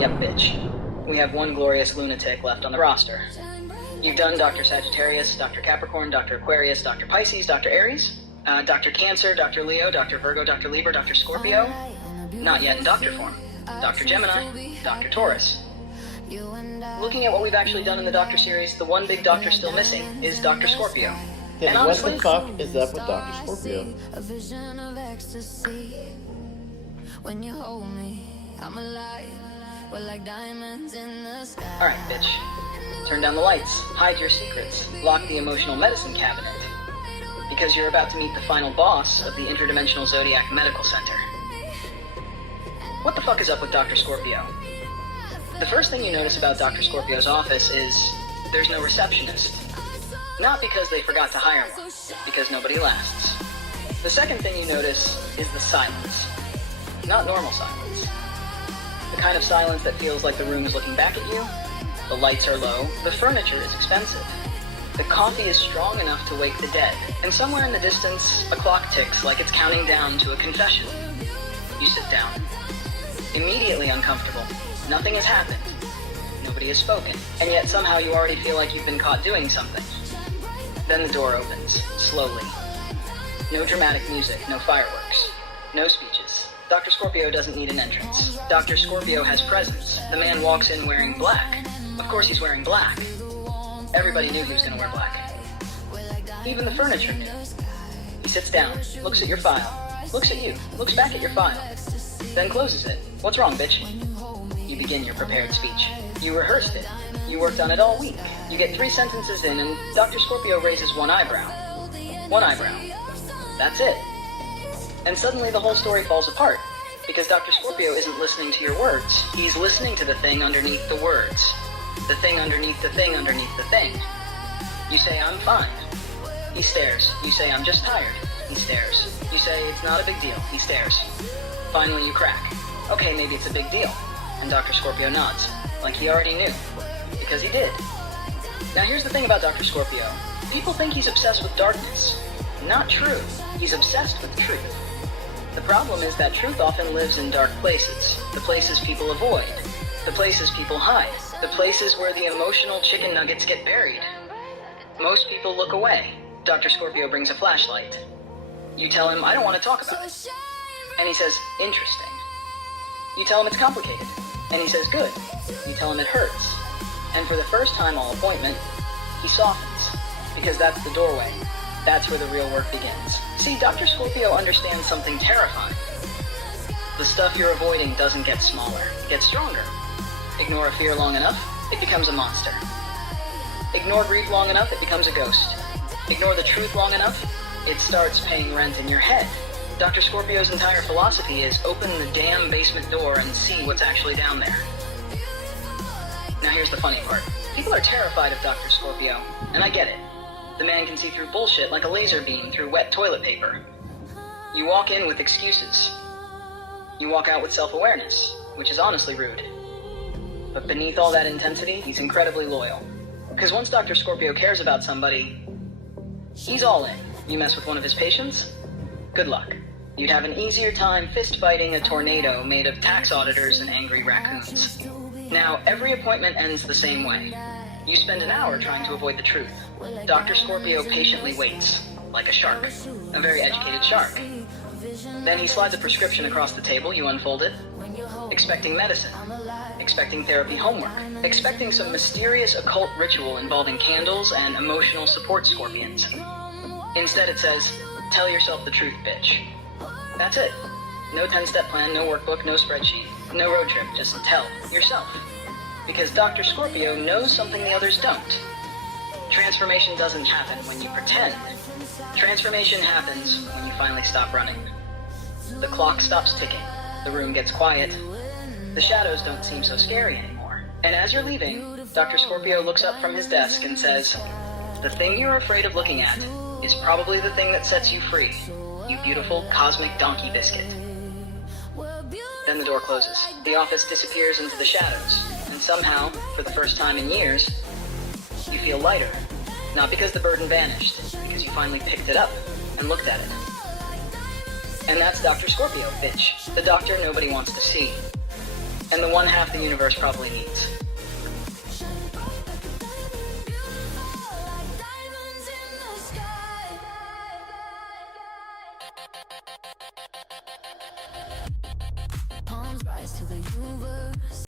Yep, bitch. We have one glorious lunatic left on the roster. You've done Dr. Sagittarius, Dr. Capricorn, Dr. Aquarius, Dr. Pisces, Dr. Aries, Dr. Cancer, Dr. Leo, Dr. Virgo, Dr. Libra, Dr. Scorpio. Not yet in doctor form. Dr. Gemini, Dr. Taurus. Looking at what we've actually done in the Doctor series, the one big doctor still missing is Dr. Scorpio. Then and honestly, what the fuck is up with Dr. Scorpio? A vision of ecstasy. When you hold me, I'm alive. We're like diamonds in the sky. Alright, bitch. Turn down the lights, hide your secrets, lock the emotional medicine cabinet. Because you're about to meet the final boss of the Interdimensional Zodiac Medical Center. What the fuck is up with Dr. Scorpio? The first thing you notice about Dr. Scorpio's office is there's no receptionist. Not because they forgot to hire one, because nobody lasts. The second thing you notice is the silence. Not normal silence. The kind of silence that feels like the room is looking back at you. The lights are low. The furniture is expensive. The coffee is strong enough to wake the dead. And somewhere in the distance, a clock ticks like it's counting down to a confession. You sit down. Immediately uncomfortable. Nothing has happened. Nobody has spoken. And yet somehow you already feel like you've been caught doing something. Then the door opens, slowly. No dramatic music, no fireworks, no speeches. Dr. Scorpio doesn't need an entrance. Dr. Scorpio has presence. The man walks in wearing black. Of course he's wearing black. Everybody knew he was going to wear black. Even the furniture knew. He sits down, looks at your file, looks at you, looks back at your file, then closes it. What's wrong, bitch? You begin your prepared speech. You rehearsed it. You worked on it all week. You get 3 sentences in and Dr. Scorpio raises one eyebrow. One eyebrow. That's it. And suddenly the whole story falls apart, because Dr. Scorpio isn't listening to your words. He's listening to the thing underneath the words. The thing underneath the thing underneath the thing. You say, I'm fine. He stares. You say, I'm just tired. He stares. You say, it's not a big deal. He stares. Finally you crack. Okay, maybe it's a big deal. And Dr. Scorpio nods, like he already knew. Because he did. Now here's the thing about Dr. Scorpio. People think he's obsessed with darkness. Not true. He's obsessed with truth. The problem is that truth often lives in dark places. The places people avoid. The places people hide. The places where the emotional chicken nuggets get buried. Most people look away. Dr. Scorpio brings a flashlight. You tell him, I don't want to talk about it. And he says, interesting. You tell him it's complicated. And he says, good. You tell him it hurts. And for the first time all appointment, he softens. Because that's the doorway. That's where the real work begins. See, Dr. Scorpio understands something terrifying. The stuff you're avoiding doesn't get smaller, it gets stronger. Ignore a fear long enough, it becomes a monster. Ignore grief long enough, it becomes a ghost. Ignore the truth long enough, it starts paying rent in your head. Dr. Scorpio's entire philosophy is open the damn basement door and see what's actually down there. Now here's the funny part. People are terrified of Dr. Scorpio, and I get it. The man can see through bullshit like a laser beam through wet toilet paper. You walk in with excuses. You walk out with self-awareness, which is honestly rude. But beneath all that intensity, he's incredibly loyal. Because once Dr. Scorpio cares about somebody, he's all in. You mess with one of his patients? Good luck. You'd have an easier time fist-fighting a tornado made of tax auditors and angry raccoons. Now, every appointment ends the same way. You spend an hour trying to avoid the truth. Dr. Scorpio patiently waits, like a shark, a very educated shark. Then he slides a prescription across the table, you unfold it, expecting medicine, expecting therapy homework, expecting some mysterious occult ritual involving candles and emotional support scorpions. Instead it says, tell yourself the truth, bitch. That's it. No 10-step plan, no workbook, no spreadsheet, no road trip, just tell yourself. Because Dr. Scorpio knows something the others don't. Transformation doesn't happen when you pretend. Transformation happens when you finally stop running. The clock stops ticking. The room gets quiet. The shadows don't seem so scary anymore. And as you're leaving, Dr. Scorpio looks up from his desk and says, the thing you're afraid of looking at is probably the thing that sets you free, you beautiful cosmic donkey biscuit. Then the door closes. The office disappears into the shadows. And somehow, for the first time in years, you feel lighter. Not because the burden vanished, because you finally picked it up and looked at it. And that's Dr. Scorpio, bitch. The doctor nobody wants to see. and the one half the universe probably needs. Palms rise to the universe.